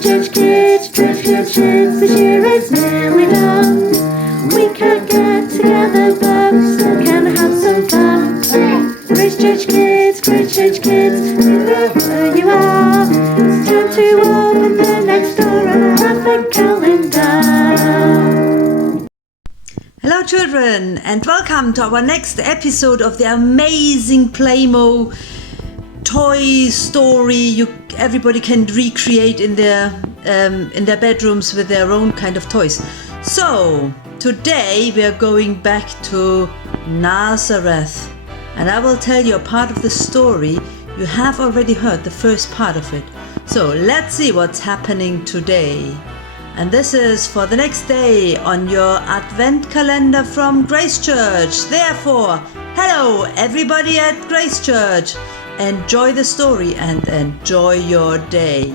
Christchurch kids, this year is nearly done. We can't get together, but we still can have some fun. Christchurch kids, whoever you are, it's time to open the next door on our advent calendar. Hello children, and welcome to our next episode of the amazing Playmo toy story everybody can recreate in their bedrooms with their own kind of toys. So today we are going back to Nazareth, and I will tell you a part of the story. You have already heard the first part of it, so let's see what's happening today. And this is for the next day on your advent calendar from Grace Church. Therefore, hello everybody at Grace Church. Enjoy the story and enjoy your day.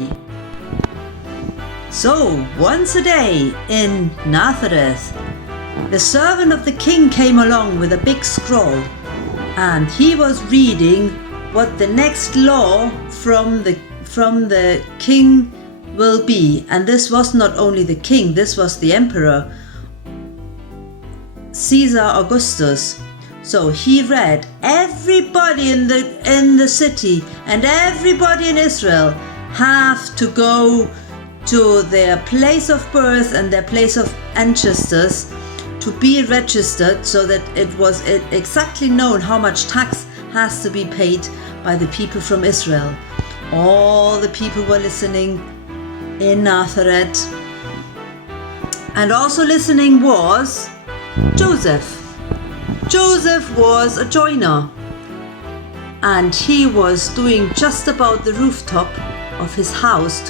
So, once a day in Nazareth, the servant of the king came along with a big scroll, and he was reading what the next law from the king will be. And this was not only the king, this was the emperor, Caesar Augustus. So he read, everybody in the city and everybody in Israel have to go to their place of birth and their place of ancestors to be registered, so that it was exactly known how much tax has to be paid by the people from Israel. All the people were listening in Nazareth, and also listening was Joseph. Joseph was a joiner, and he was doing just about the rooftop of his house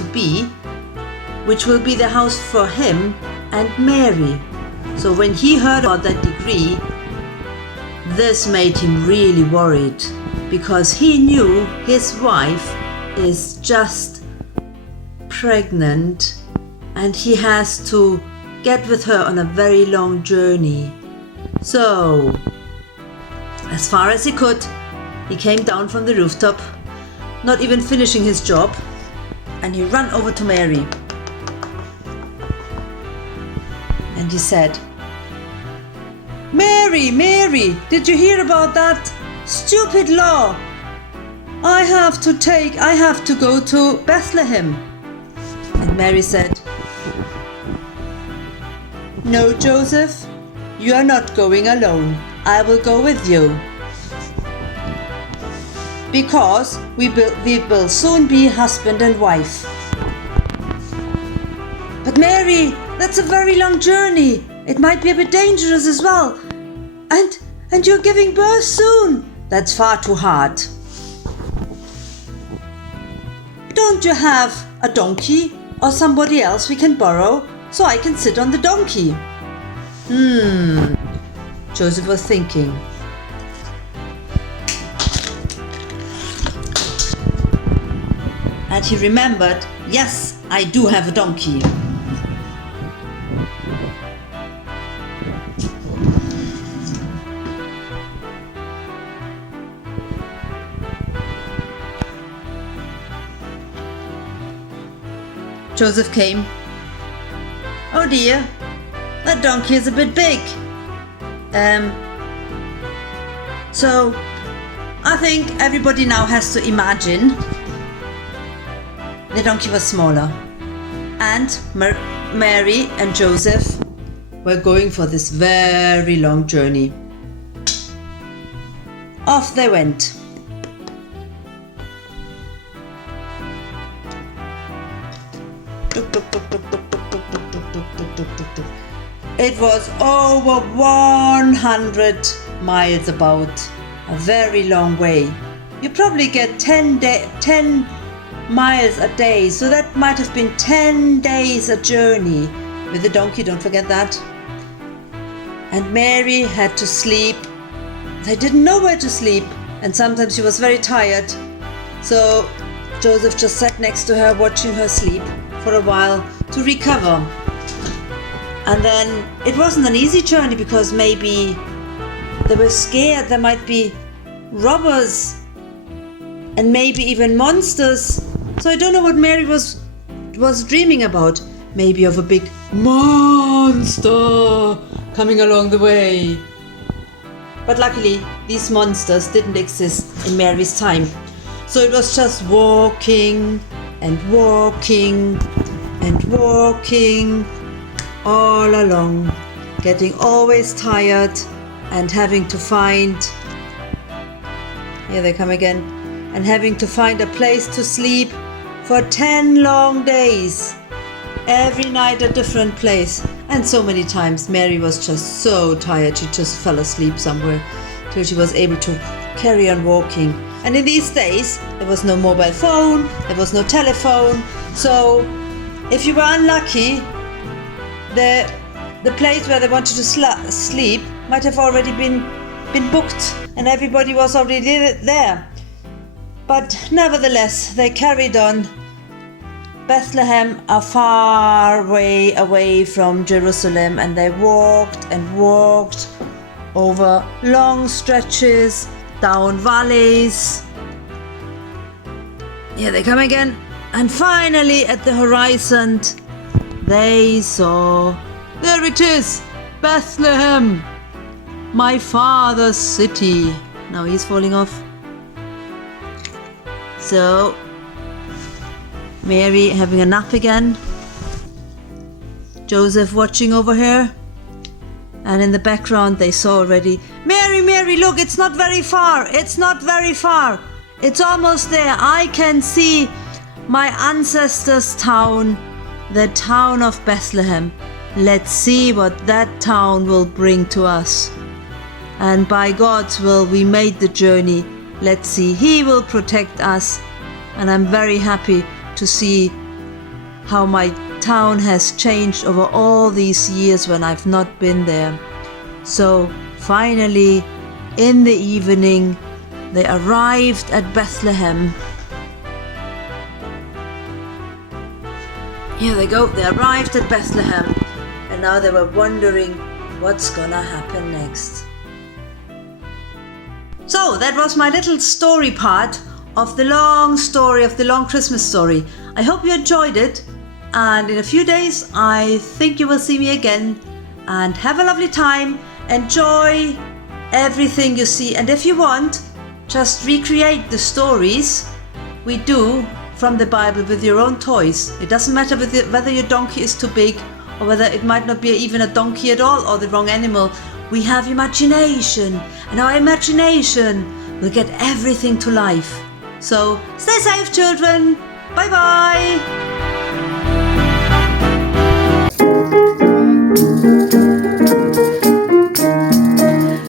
which will be the house for him and Mary. So when he heard about that decree, this made him really worried, because he knew his wife is just pregnant and he has to get with her on a very long journey. So, as far as he could, he came down from the rooftop, not even finishing his job, and he ran over to Mary. And he said, Mary, did you hear about that stupid law? I have to go to Bethlehem. And Mary said, No, Joseph, you are not going alone. I will go with you, because we will soon be husband and wife. But Mary, that's a very long journey. It might be a bit dangerous as well. And you're giving birth soon. That's far too hard. Don't you have a donkey or somebody else we can borrow, so I can sit on the donkey? Joseph was thinking. And he remembered, yes, I do have a donkey. Joseph came. Oh dear, that donkey is a bit big. So I think everybody now has to imagine the donkey was smaller, and Mary and Joseph were going for this very long journey. Off they went. It was over 100 miles, about a very long way. You probably get 10 miles a day, so that might have been 10 days a journey with the donkey, don't forget that. And Mary had to sleep. They didn't know where to sleep, and sometimes she was very tired. So Joseph just sat next to her, watching her sleep for a while to recover. And then it wasn't an easy journey, because maybe they were scared there might be robbers and maybe even monsters. So I don't know what Mary was was dreaming about, maybe of a big monster coming along the way. But luckily, these monsters didn't exist in Mary's time. So it was just walking and walking and walking all along, getting always tired and having to find, here they come again, and having to find a place to sleep for 10 long days. Every night a different place. And so many times Mary was just so tired she just fell asleep somewhere till she was able to carry on walking. And in these days there was no mobile phone, there was no telephone, so if you were unlucky, the place where they wanted to sleep might have already been booked and everybody was already there. But nevertheless, they carried on. Bethlehem are far way away from Jerusalem, and they walked and walked over long stretches, down valleys. Here they come again. And finally at the horizon they saw, there it is, Bethlehem, my father's city. Now he's falling off. So Mary having a nap again, Joseph watching over her, and in the background they saw already, Mary, Mary, look, it's not very far, it's not very far, it's almost there. I can see my ancestors' town, the town of Bethlehem. Let's see what that town will bring to us. And by God's will we made the journey. Let's see, He will protect us. And I'm very happy to see how my town has changed over all these years when I've not been there. So finally, in the evening, they arrived at Bethlehem. Here they go, they arrived at Bethlehem, and now they were wondering what's gonna happen next. So that was my little story part of the long story, of the long Christmas story. I hope you enjoyed it, and in a few days I think you will see me again. And have a lovely time, enjoy everything you see, and if you want, just recreate the stories we do from the Bible with your own toys. It doesn't matter whether your donkey is too big or whether it might not be even a donkey at all or the wrong animal. We have imagination, and our imagination will get everything to life. So stay safe, children. Bye bye.